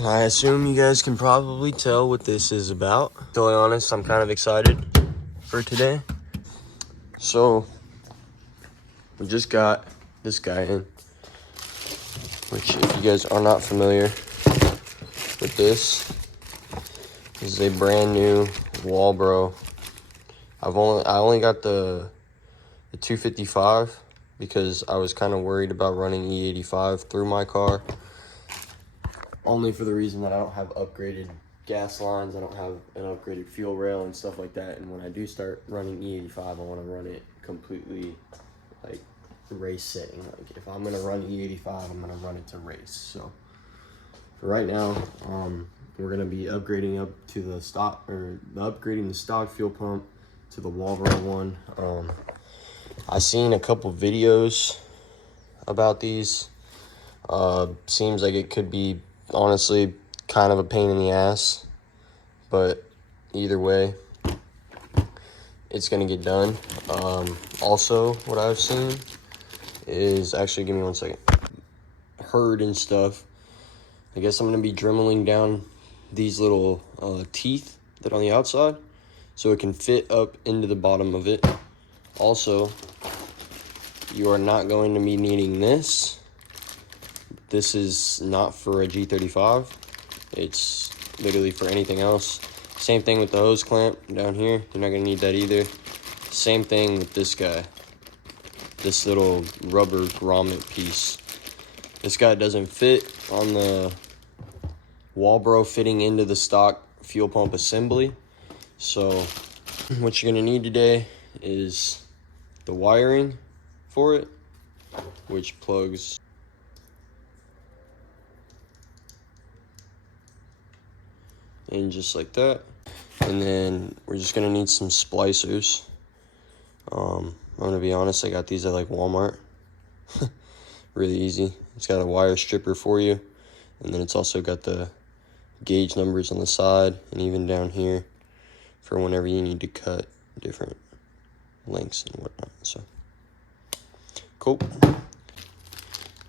I assume you guys can probably tell what this is about. To be honest, I'm kind of excited for today. So, we just got this guy in, which if you guys are not familiar with this is a brand new Walbro. I only got the 255 because I was kind of worried about running E85 through my car. Only for the reason that I don't have upgraded gas lines, I don't have an upgraded fuel rail and stuff like that. And when I do start running E85, I want to run it completely like race setting. Like if I'm gonna run E85, I'm gonna run it to race. So for right now, we're gonna be upgrading up to the stock, or upgrading the stock fuel pump to the Walbro one. I seen a couple videos about these. Seems like it could be honestly kind of a pain in the ass, but either way it's gonna get done. Also what I've seen is, actually give me 1 second, heard and stuff, I guess I'm gonna be dremeling down these little teeth that are on the outside so it can fit up into the bottom of it. Also, you are not going to be needing this. This is not for a G35. It's literally for anything else. Same thing with the hose clamp down here. You're not gonna need that either. Same thing with this guy. This little rubber grommet piece. This guy doesn't fit on the Walbro fitting into the stock fuel pump assembly. So what you're gonna need today is the wiring for it, which plugs in just like that. And then we're just gonna need some splicers. I'm gonna be honest, I got these at like Walmart. Really easy. It's got a wire stripper for you, and then it's also got the gauge numbers on the side and even down here for whenever you need to cut different lengths and whatnot. So cool.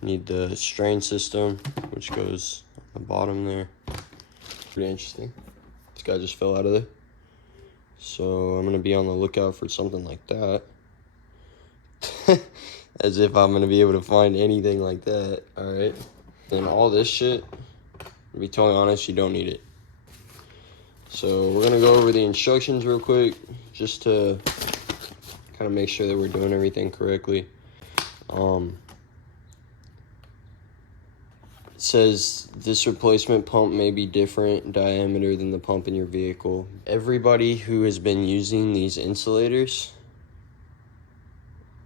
Need the strain system, which goes on the bottom there. Pretty interesting. This guy just fell out of there, so I'm gonna be on the lookout for something like that. As if I'm gonna be able to find anything like that. All right, and all this shit, to be totally honest, you don't need it. So we're gonna go over the instructions real quick, just to kind of make sure that we're doing everything correctly. It says this replacement pump may be different diameter than the pump in your vehicle. Everybody who has been using these insulators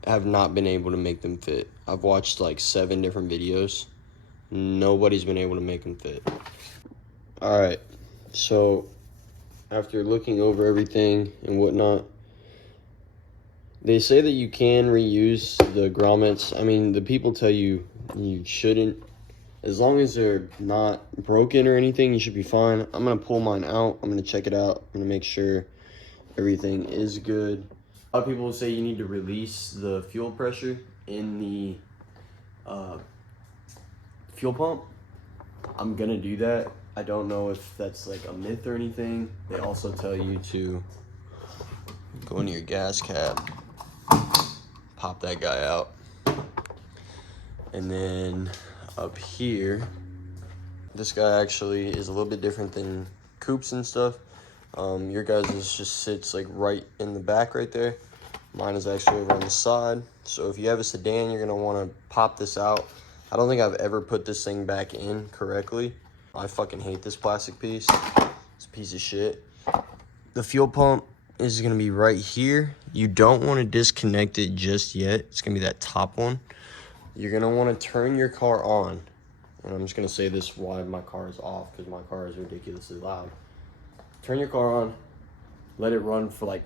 have not been able to make them fit. I've watched like 7 different videos. Nobody's been able to make them fit. All right, so after looking over everything and whatnot, they say that you can reuse the grommets. I mean, the people tell you you shouldn't. As long as they're not broken or anything, you should be fine. I'm gonna pull mine out. I'm gonna check it out. I'm gonna make sure everything is good. A lot of people will say you need to release the fuel pressure in the fuel pump. I'm gonna do that. I don't know if that's like a myth or anything. They also tell you to go into your gas cap, pop that guy out, and then up here, this guy actually is a little bit different than coupes and stuff. Your guys' just sits like right in the back right there. Mine is actually over on the side. So if you have a sedan, you're gonna wanna pop this out. I don't think I've ever put this thing back in correctly. I fucking hate this plastic piece. It's a piece of shit. The fuel pump is gonna be right here. You don't wanna disconnect it just yet. It's gonna be that top one. You're gonna wanna turn your car on. And I'm just gonna say this while my car is off, because my car is ridiculously loud. Turn your car on, let it run for like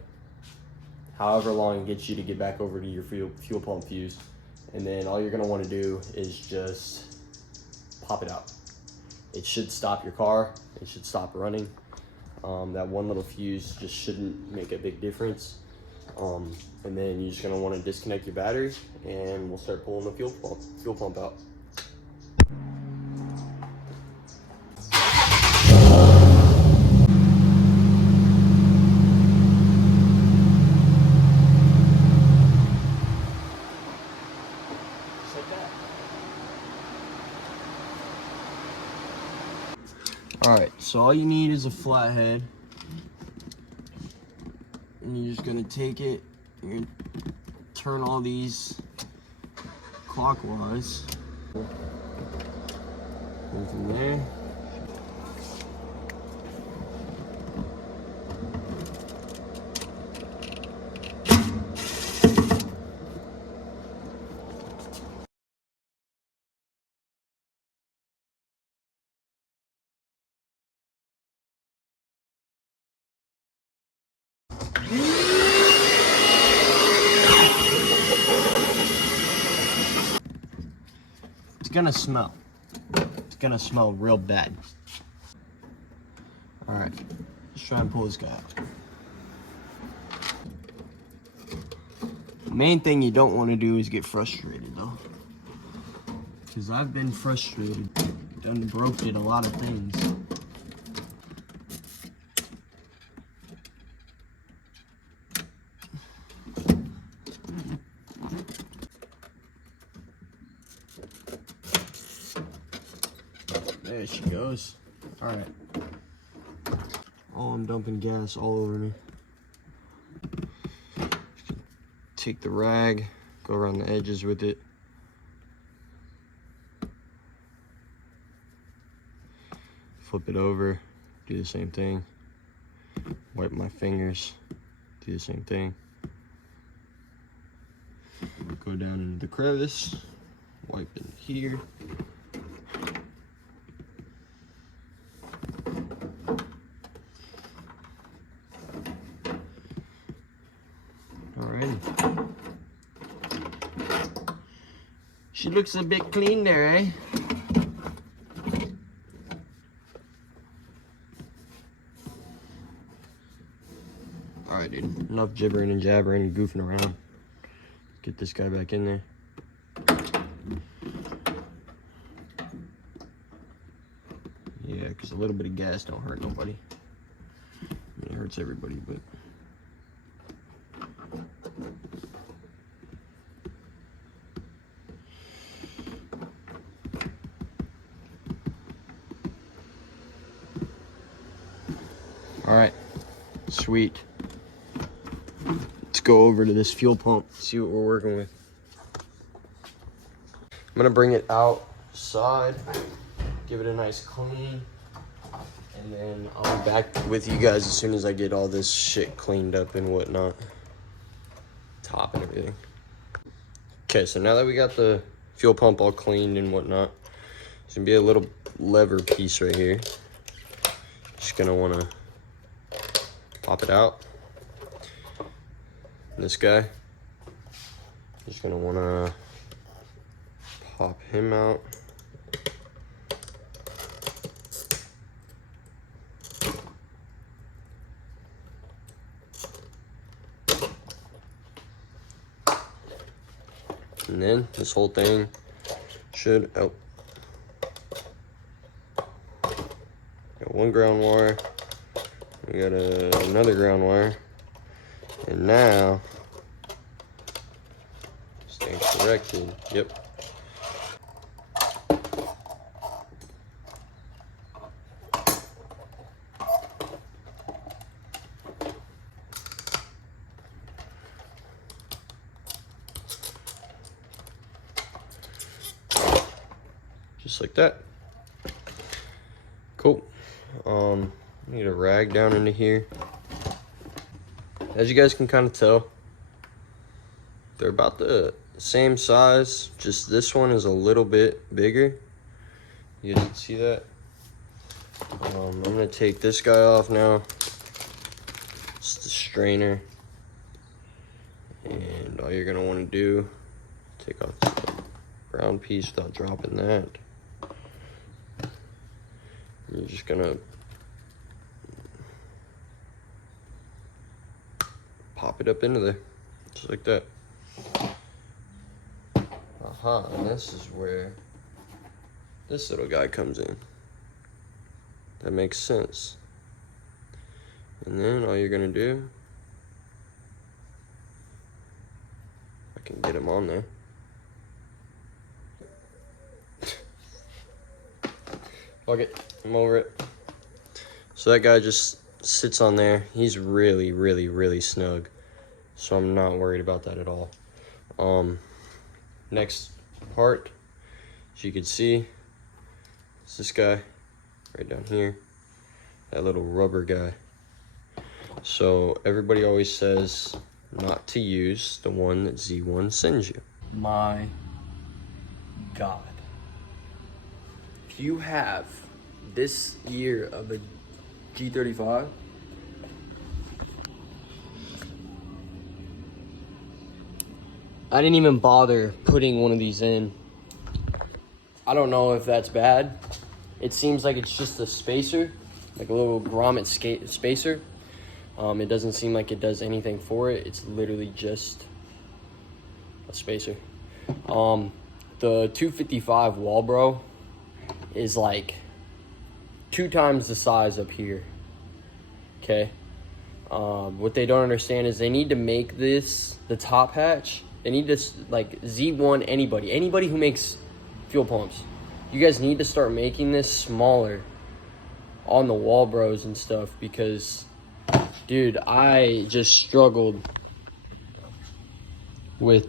however long it gets you to get back over to your fuel pump fuse. And then all you're gonna wanna do is just pop it out. It should stop your car, it should stop running. That one little fuse just shouldn't make a big difference. And then you're just gonna wanna disconnect your battery, and we'll start pulling the fuel pump out. Alright, so all you need is a flathead. And you're just gonna take it, you're gonna turn all these clockwise. Go from there. It's gonna smell. It's gonna smell real bad. Alright, let's try and pull this guy out. The main thing you don't want to do is get frustrated though. Because I've been frustrated. Done broke it a lot of things. There she goes. Alright. Oh, I'm dumping gas all over me. Take the rag, go around the edges with it. Flip it over, do the same thing. Wipe my fingers, do the same thing. Go down into the crevice, wipe it here. Alrighty. She looks a bit clean there, eh? Alright, dude. Enough gibbering and jabbering and goofing around. Get this guy back in there. Yeah, because a little bit of gas don't hurt nobody. I mean, it hurts everybody, but... Alright, sweet. Let's go over to this fuel pump, see what we're working with. I'm gonna bring it outside, give it a nice clean, and then I'll be back with you guys as soon as I get all this shit cleaned up and whatnot. Top and everything. Okay, so now that we got the fuel pump all cleaned and whatnot, there's gonna be a little lever piece right here. Just gonna wanna pop it out. This guy, just gonna wanna pop him out. And then this whole thing should, oh. Got one ground wire. We got another ground wire. And now, stand corrected, yep. Just like that. Cool. Need a rag down into here. As you guys can kind of tell, they're about the same size, just this one is a little bit bigger. You guys can see that? I'm gonna take this guy off now. It's the strainer. And all you're gonna wanna do, take off this brown piece without dropping that. You're just gonna pop it up into there, just like that. Aha, and this is where this little guy comes in. That makes sense. And then all you're gonna do, I can get him on there. Fuck it, I'm over it. So that guy just sits on there. He's really, really, really snug. So I'm not worried about that at all. Next part, as you can see, is this guy right down here. That little rubber guy. So everybody always says not to use the one that Z1 sends you. My God. If you have this year of a G35, I didn't even bother putting one of these in. I don't know if that's bad. It seems like it's just a spacer, like a little grommet spacer. It doesn't seem like it does anything for it. It's literally just a spacer. The 255 Walbro is like 2 times the size up here. Okay. What they don't understand is they need to make this the top hatch. They need to, like, Z1, anybody who makes fuel pumps, you guys need to start making this smaller on the Walbros and stuff, because dude, I just struggled so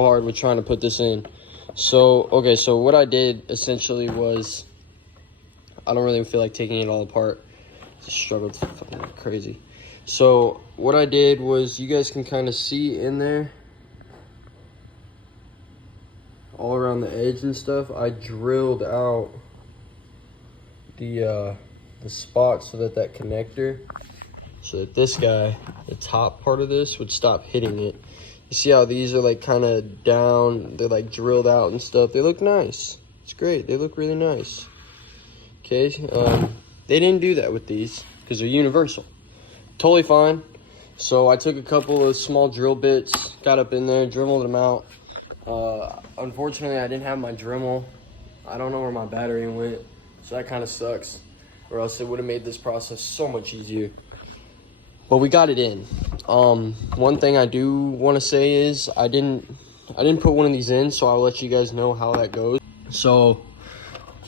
hard with trying to put this in. So okay, so what I did essentially was, I don't really feel like taking it all apart. Just struggled fucking crazy. So what I did was, you guys can kind of see in there, all around the edge and stuff, I drilled out the spot so that connector, so that this guy, the top part of this, would stop hitting it. You see how these are like kind of down, they're like drilled out and stuff. They look nice. It's great. They look really nice. Okay, they didn't do that with these because they're universal. Totally fine. So I took a couple of small drill bits, got up in there, drilled them out. Unfortunately, I didn't have my Dremel. I don't know where my battery went, so that kind of sucks, or else it would have made this process so much easier. But we got it in. One thing I do want to say is I didn't put one of these in, so I'll let you guys know how that goes. So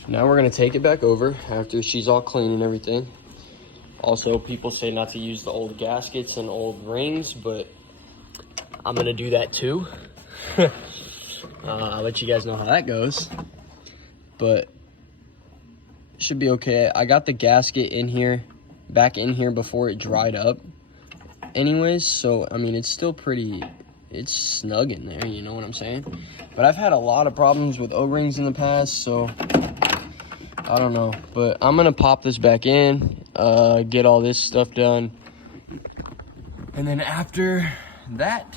now we're gonna take it back over after she's all clean and everything. Also, people say not to use the old gaskets and old rings, but I'm gonna do that too. I'll let you guys know how that goes, but it should be okay. I got the gasket in here, back in here before it dried up anyways, so I mean, it's still it's snug in there, you know what I'm saying? But I've had a lot of problems with O-rings in the past, so I don't know. But I'm gonna pop this back in, get all this stuff done, and then after that,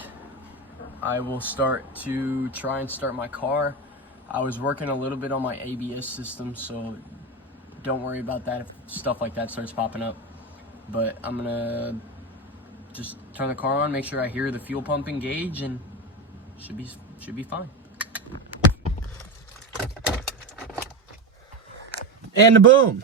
I will start to try and start my car. I was working a little bit on my ABS system, so don't worry about that if stuff like that starts popping up. But I'm gonna just turn the car on, make sure I hear the fuel pump engage, and should be fine. And the boom.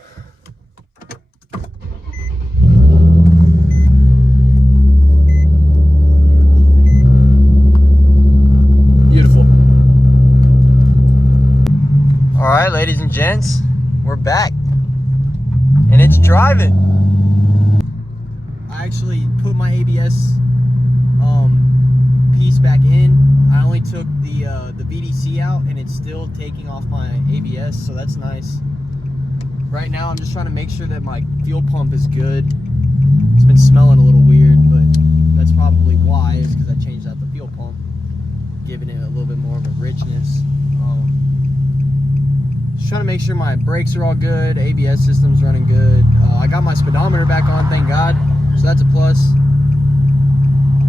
All right, ladies and gents, we're back, and it's driving. I actually put my ABS piece back in. I only took the VDC out, and it's still taking off my ABS, so that's nice. Right now, I'm just trying to make sure that my fuel pump is good. It's been smelling a little weird, but that's probably why, is because I changed out the fuel pump, giving it a little bit more of a richness. Just trying to make sure my brakes are all good, ABS system's running good. I got my speedometer back on, thank God, so that's a plus.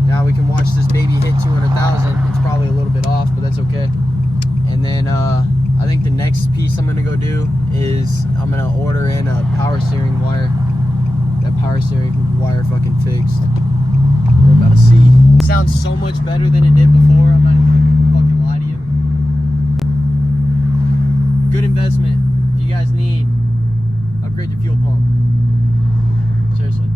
Now we can watch this baby hit 200,000. It's probably a little bit off, but that's okay. And then I think the next piece I'm gonna go do is I'm gonna order in a power steering wire. That power steering wire fucking fixed. We're about to see. It sounds so much better than it did before. I'm not even gonna fucking lie to you. Good investment. If you guys need, upgrade your fuel pump. Seriously.